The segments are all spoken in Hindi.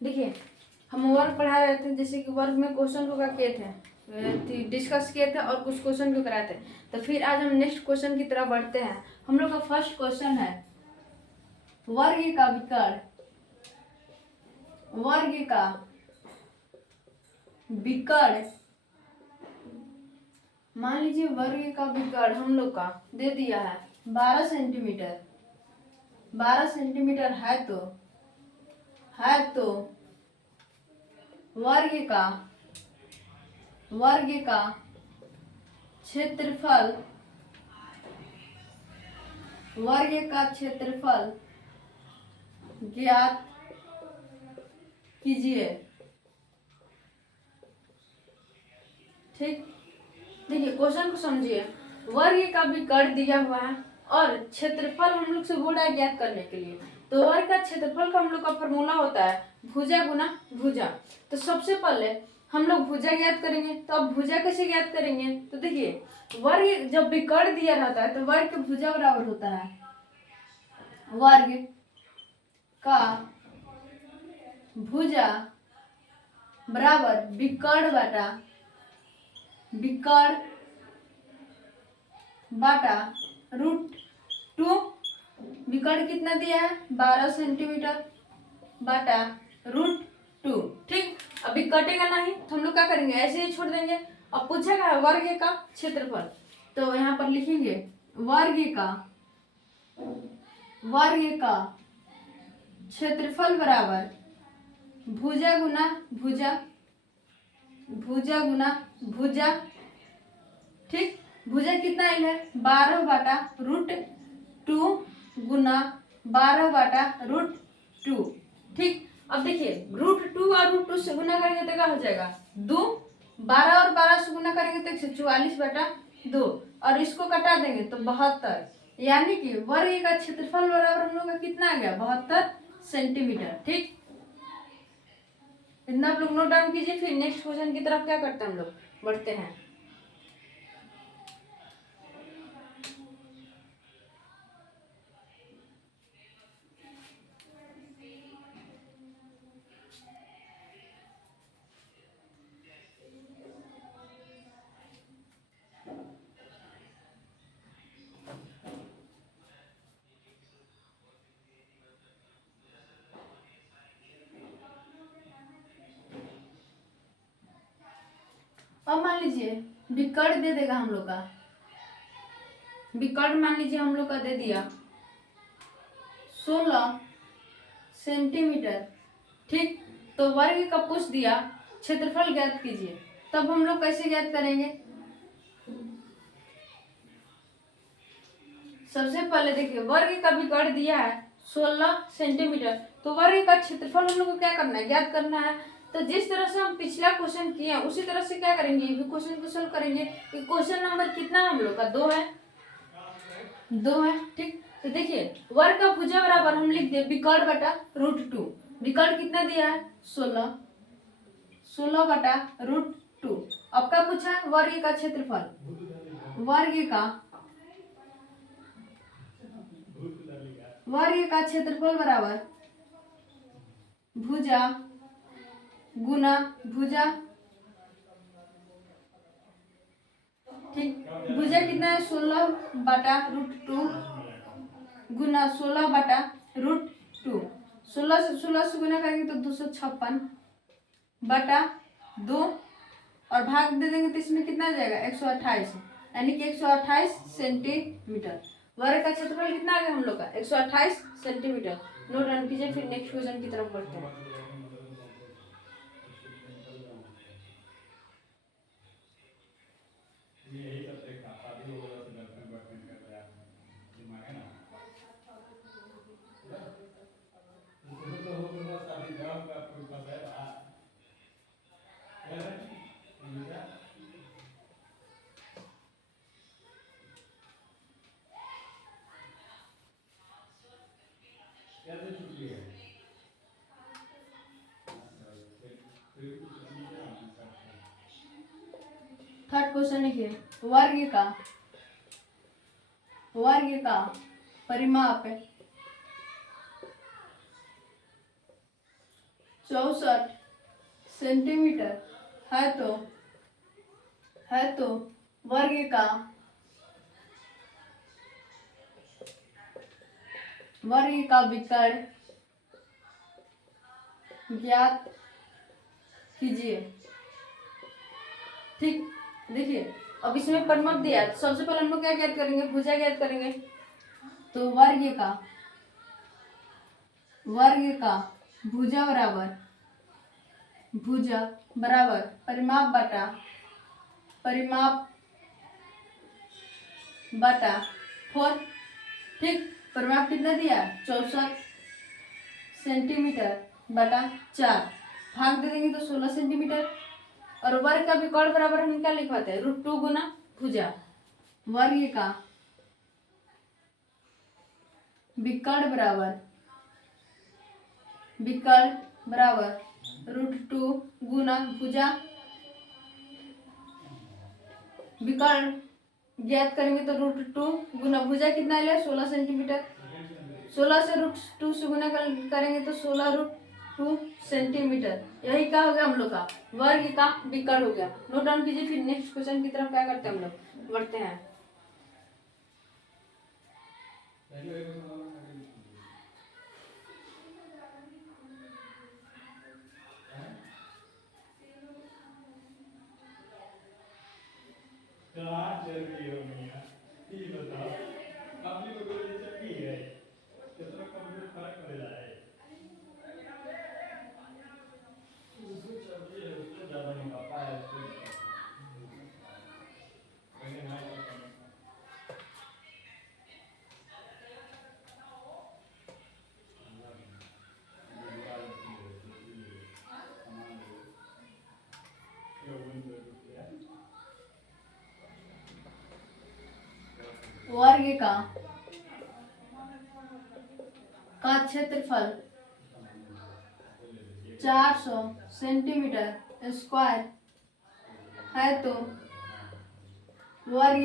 देखिए हम वर्क पढ़ा रहे थे, जैसे कि वर्क में क्वेश्चन को क्या किए थे, डिस्कस किए थे और कुछ क्वेश्चन को कराए थे। तो फिर आज हम नेक्स्ट क्वेश्चन की तरफ बढ़ते हैं। हम लोग का फर्स्ट क्वेश्चन है वर्ग का विकर्ण। वर्ग का विकर्ण, मान लीजिए वर्ग का विकर्ण हम लोग का दे दिया है 12 सेंटीमीटर। 12 सेंटीमीटर है तो वर्ग का क्षेत्रफल, वर्ग का क्षेत्रफल ज्ञात कीजिए। ठीक, देखिए क्वेश्चन को समझिए। वर्ग का विकर्ण दिया हुआ है और क्षेत्रफल हम लोग से बोला है ज्ञात करने के लिए। तो वर्ग का क्षेत्रफल का हम लोग का फॉर्मूला होता है भुजा गुना भुजा। तो सबसे पहले हम लोग भुजा ज्ञात करेंगे। तो अब भुजा कैसे ज्ञात करेंगे, तो देखिए वर्ग जब विकर्ण दिया रहता है तो वर्ग का भुजा बराबर होता है वर्ग का भुजा बराबर विकर्ण बाटा √2। विकर्ण कितना दिया है 12 सेंटीमीटर बाटा √2। ठीक, अभी कटेगा नहीं तो हम लोग क्या करेंगे, ऐसे ही छोड़ देंगे। अब पूछेगा वर्ग का क्षेत्रफल, तो यहाँ पर लिखेंगे वर्ग का क्षेत्रफल बराबर भुजा गुना भुजा। ठीक, भुजा कितना आयल है 12 बाटा √2 गुना 12 बाटा √2। ठीक, अब देखिए √2 और √2 से गुना करेंगे तो क्या हो जाएगा 2। 12 और 12 से गुना करेंगे तो 144 बटा 2 और इसको कटा देंगे तो 72। यानी कि वर्ग का क्षेत्रफल बराबर हम लोग का कितना आ गया 72 सेंटीमीटर। ठीक, इतना आप लोग नोट डाउन कीजिए। फिर नेक्स्ट क्वेश्चन की तरफ क्या करते हैं हम लोग बढ़ते हैं। अब मान लीजिए विकर्ण दे देगा हम लोग का, विकर्ण मान लीजिए हम लोग का दे दिया 16 सेंटीमीटर। ठीक, तो वर्ग का पूछ दिया क्षेत्रफल ज्ञात कीजिए। तब हम लोग कैसे ज्ञात करेंगे, सबसे पहले देखिए वर्ग का विकर्ण दिया है 16 सेंटीमीटर, तो वर्ग का क्षेत्रफल हम लोग को क्या करना है ज्ञात करना है। तो जिस तरह से हम पिछला क्वेश्चन किए उसी तरह से क्या करेंगे, ये भी क्वेश्चन को सोल्व करेंगे। क्वेश्चन नंबर कितना हम लोग का 2 है। ठीक, तो देखिए वर्ग का भुजा बराबर हम लिख दे विकर्ण बटा √2। विकर्ण कितना दिया है 16 बटा √2। अब क्या पूछा है वर्ग का क्षेत्रफल, वर्ग का क्षेत्रफल बराबर भुजा गुना भुजा। ठीक, भुजा कितना है 16 बटा √2 गुना 16 बटा √2। 16 से गुना करेंगे तो 256 बटा 2 और भाग दे देंगे तो इसमें कितना आ जाएगा 128, यानी कि 128 सेंटीमीटर। वर्ग का क्षेत्रफल कितना आ गया हम लोग का 128 सेंटीमीटर। नोट डाउन कीजिए। फिर नेक्स्ट क्वेश्चन की तरफ बढ़ते हैं। यही सब देखा, शादी हो गया तो गर्लफ्रेंड बॉयफ्रेंड कर रहा है दिमाग है ना। तुम्हें तो हो गया शादी, ब्याह होगा आपके पास है ना। कैसे छुट्टी है। थर्ड क्वेश्चन लिखिए वर्ग का परिमाप 64 सेंटीमीटर है तो वर्ग का विकर्ण ज्ञात कीजिए। ठीक, देखिए अब इसमें परिमाप दिया है तो सबसे पहले हम लोग क्या ज्ञात करेंगे, भुजा ज्ञात करेंगे। तो वर्ग का भुजा बराबर परिमाप बटा 4। ठीक, परिमाप कितना दिया, 64 सेंटीमीटर बटा 4, भाग दे देंगे तो 16 सेंटीमीटर। और वर्ग का विकर्ण बराबर हम क्या लिखवाते हैं, √2 गुना भुजा। वर्ग का विकर्ण बराबर √2 गुना भुजा। विकर्ण ज्ञात करेंगे तो √2 गुना भुजा कितना है, 16 सेंटीमीटर। 16 से √2 से गुना करेंगे तो 16 √2 सेंटीमीटर। यही क्या हो गया हम लोग का वर्ग का विकर्ण हो गया। नोट डाउन कीजिए, फिर नेक्स्ट क्वेश्चन की तरफ क्या करते हैं हम लोग बढ़ते हैं। कहाँ चल रही हो मियाँ? ये बताओ, पब्लिक को बोले चल रही है, कितना कंप्लीट फर्क पड़ेगा है? उसको चल रही है, उसको ज़्यादा नहीं पता है, उसको पहले ना ही पता है। वर्ग का क्षेत्रफल 400 सेंटीमीटर स्क्वायर है तो वर्ग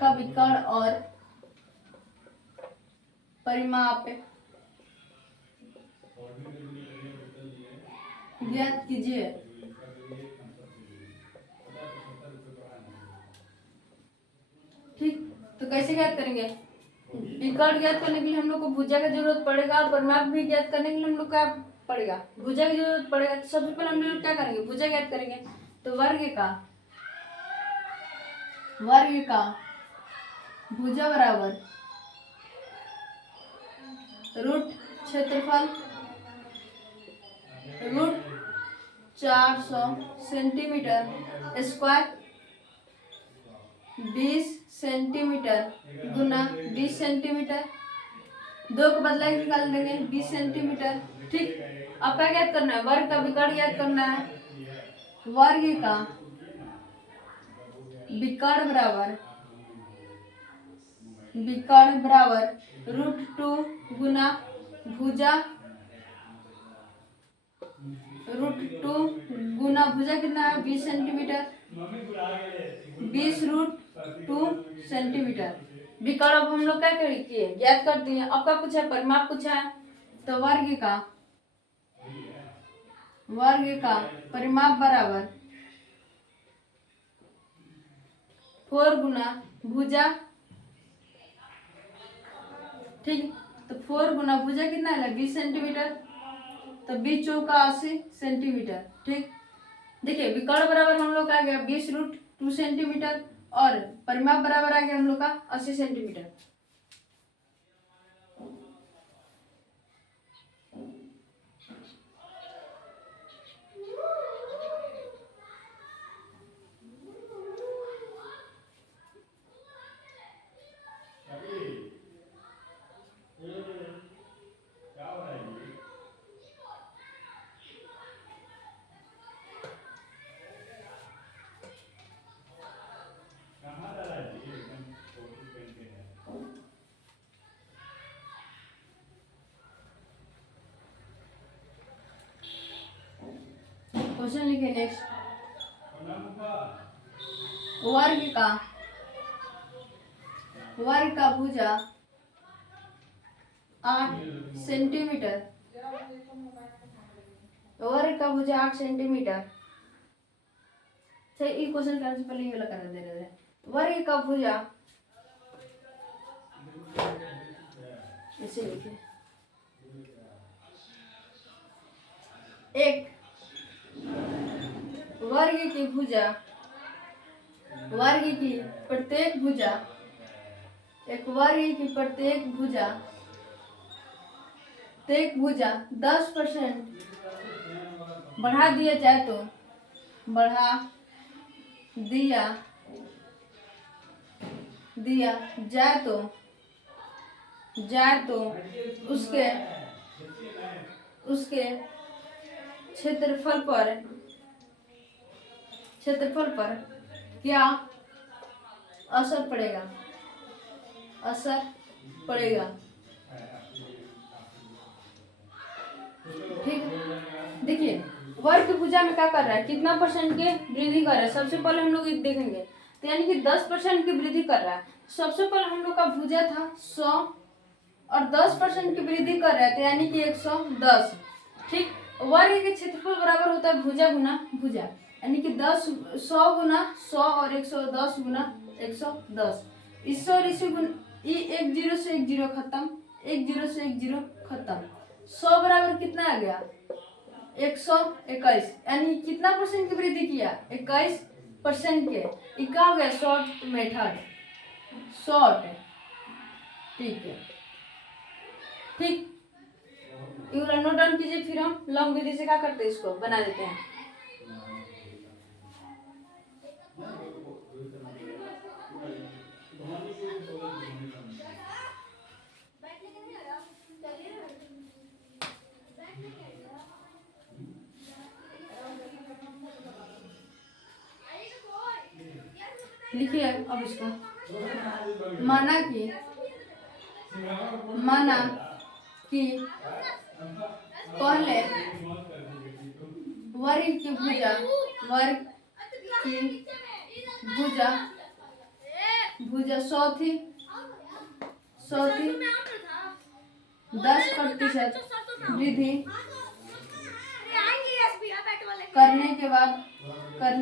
का विकर्ण और परिमाप ज्ञात कीजिए। ठीक, तो कैसे ज्ञात करेंगे, विकर्ण ज्ञात करने के लिए हम लोग को भुजा की जरूरत पड़ेगा और परिमाप भी ज्ञात करने के लिए हम लोग क्या पड़ेगा, भुजा की जरूरत पड़ेगा। तो सबसे पहले हम लोग क्या करेंगे, भुजा ज्ञात करेंगे। तो वर्ग का भुजा बराबर रूट क्षेत्रफल √400 सेंटीमीटर स्क्वायर 20 सेंटीमीटर गुना 20 सेंटीमीटर, 2 को बदला के निकाल देंगे 20 सेंटीमीटर। ठीक, अब क्या ज्ञात करना है, वर्ग का विकर्ण ज्ञात करना है। वर्ग का विकर्ण बराबर √2 गुना भुजा कितना है, 20 सेंटीमीटर, 20 √2 सेंटीमीटर। विकर्ण अब हम लोग क्या किए, ज्ञात कर दिए। अब क्या पूछा है, परिमाप पूछा है। तो वर्ग का परिमाप बराबर 4 गुना भुजा। ठीक, तो 4 गुना भुजा कितना है, 20 सेंटीमीटर, तो 20 चौका 80 सेंटीमीटर। ठीक, देखिए विकर्ण बराबर हम लोग का आ गया 20 √2 सेंटीमीटर और परिमाप बराबर आ गया हम लोग का 80 सेंटीमीटर। क्वेश्चन लिखे नेक्स्ट। वर्ग वर्ग का भुजा 8 सेंटीमीटर, वर्ग का भुजा 8 सेंटीमीटर। ये क्वेश्चन करने से पहले ये वाला कर दे रहे थे। वर्ग का भुजा, इसे लिखिए, एक वर्ग की भुजा, वर्ग की प्रत्येक भुजा, एक वर्ग की प्रत्येक भुजा, प्रत्येक भुजा 10% बढ़ा दिया जाए तो, बढ़ा दिया दिया जाए तो उसके क्षेत्रफल पर क्या असर पड़ेगा, ठीक। देखिए वर्ग की भुजा में क्या कर रहा है, कितना परसेंट की वृद्धि कर रहा है, सबसे पहले हम लोग देखेंगे। तो यानी कि 10% की वृद्धि कर रहा है। सबसे पहले हम लोग का भुजा था 100 और 10% की वृद्धि कर रहा है, तो यानी कि 110। ठीक, वर्ग के क्षेत्रफल बराबर होता है भुजा गुना भुजा, यानी कि 100 गुना 100 और 110 गुना 110। इससे और इसी एक जीरो से एक जीरो खत्म, एक जीरो से एक जीरो खत्म। 100 बराबर कितना आ गया, 121, यानी कितना परसेंट की वृद्धि किया, 21% के। क्या हो गया, शॉर्ट मेथड, शॉर्ट। ठीक है, ठीक, नोट डाउन कीजिए। फिर हम लॉन्ग विधि से क्या करते हैं, इसको बना देते हैं। लिखिए अब इसको, माना कि पहले वर्ग की भुजा, भुजा 100 थी, 10% वृद्धि करने के बाद वर्ग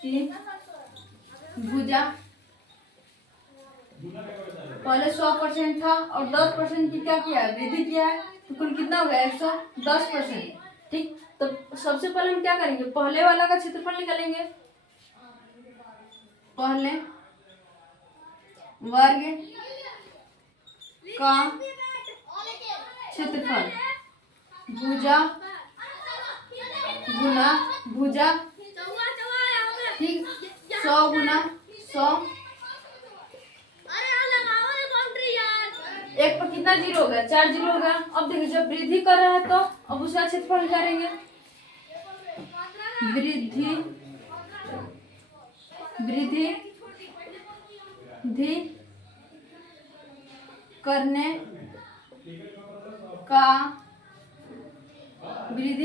की भुजा पहले 100% था और 10% की क्या किया है, वृद्धि किया है, तो कुल कितना हो गया, 110%। ठीक, तो सबसे पहले हम क्या करेंगे, पहले वाला का क्षेत्रफल निकालेंगे। पहले वर्ग का क्षेत्रफल भुजा गुना भुजा, ठीक, 100 गुना 100, एक पर कितना जीरो हो गया, 4 जीरो हो गया। अब देखिए जब वृद्धि कर रहा है तो अब उसका क्षेत्रफल निकालेंगे। वृद्धि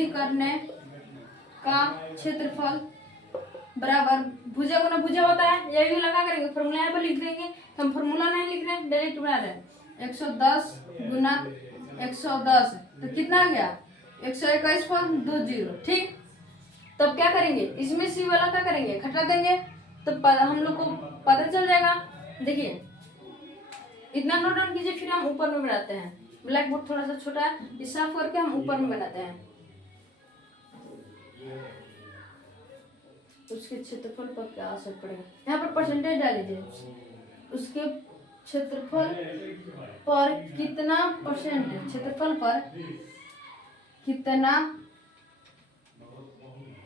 करने का क्षेत्रफल बराबर भुजा गुना भुजा होता है, ये भी लगा करेंगे, फॉर्मूला यहाँ पर लिख देंगे। तो हम फॉर्मूला नहीं लिख रहे हैं, डायरेक्ट बना रहे हैं। 110 गुना 110 तो कितना आ गया, 121.20। ठीक, तब क्या करेंगे, इसमें सी वाला क्या करेंगे, घटा देंगे, तो हम लोग को पता चल जाएगा। देखिए इतना नोट डाउन कीजिए, फिर हम ऊपर में बनाते हैं। ब्लैक बोर्ड थोड़ा सा छोटा है, इस साफ करके हम ऊपर में बनाते हैं। उसके क्षेत्रफल पर क्या असर पड़ेगा, यहाँ पर परसेंटेज डाल दीजिए। उसके क्षेत्रफल पर कितना परसेंट, क्षेत्रफल पर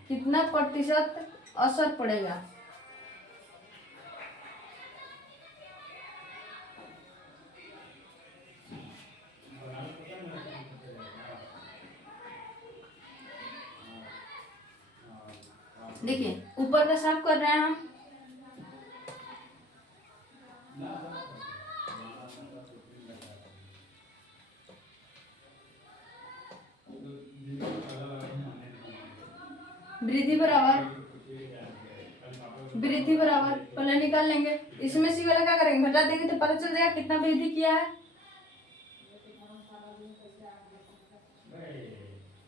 कितना प्रतिशत असर पड़ेगा। देखिए ऊपर का साफ कर रहे हैं हम। वृद्धि बराबर पहले निकाल लेंगे। इसमें सी वाला क्या करेंगे, घटा देंगे तो पता चल जाएगा कितना वृद्धि किया है।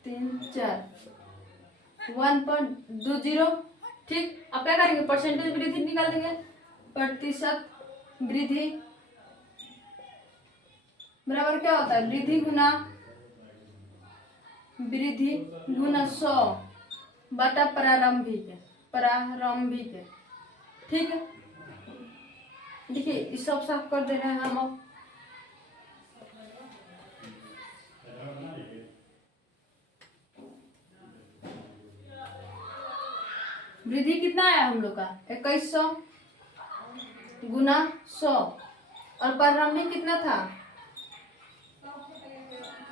3 4 1.20। ठीक, अब क्या करेंगे, परसेंटेज वृद्धि निकाल देंगे। प्रतिशत वृद्धि बराबर क्या होता है, वृद्धि गुना 100 बटा प्रारंभिक। ठीक है, देखिए इस सब साफ कर दे रहे हैं हम अब। वृद्धि कितना आया हम लोग का, 2100 गुना 100, और प्रारंभिक कितना था,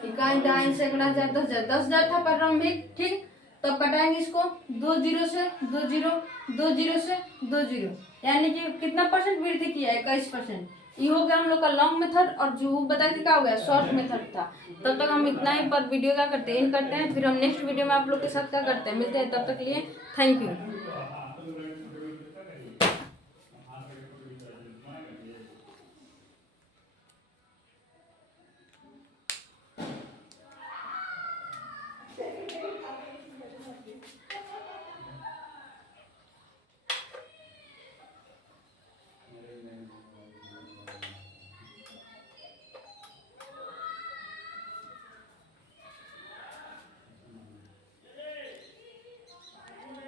इकाई दाइन सैकड़ा 1000 10,000 था प्रारंभिक। ठीक, तब कटाएंगे इसको 2 जीरो से 2 जीरो 2 जीरो से 2 जीरो, यानी कि कितना परसेंट वृद्धि किया है, 21%। ये हो गया हम लोग का लॉन्ग मेथड, और जो बताया क्या हो गया, शॉर्ट मेथड था। तब तक हम इतना ही पर वीडियो क्या करते हैं, इन करते हैं, फिर हम नेक्स्ट वीडियो में आप लोग के साथ क्या करते हैं, मिलते हैं। तब तक के लिए थैंक यू।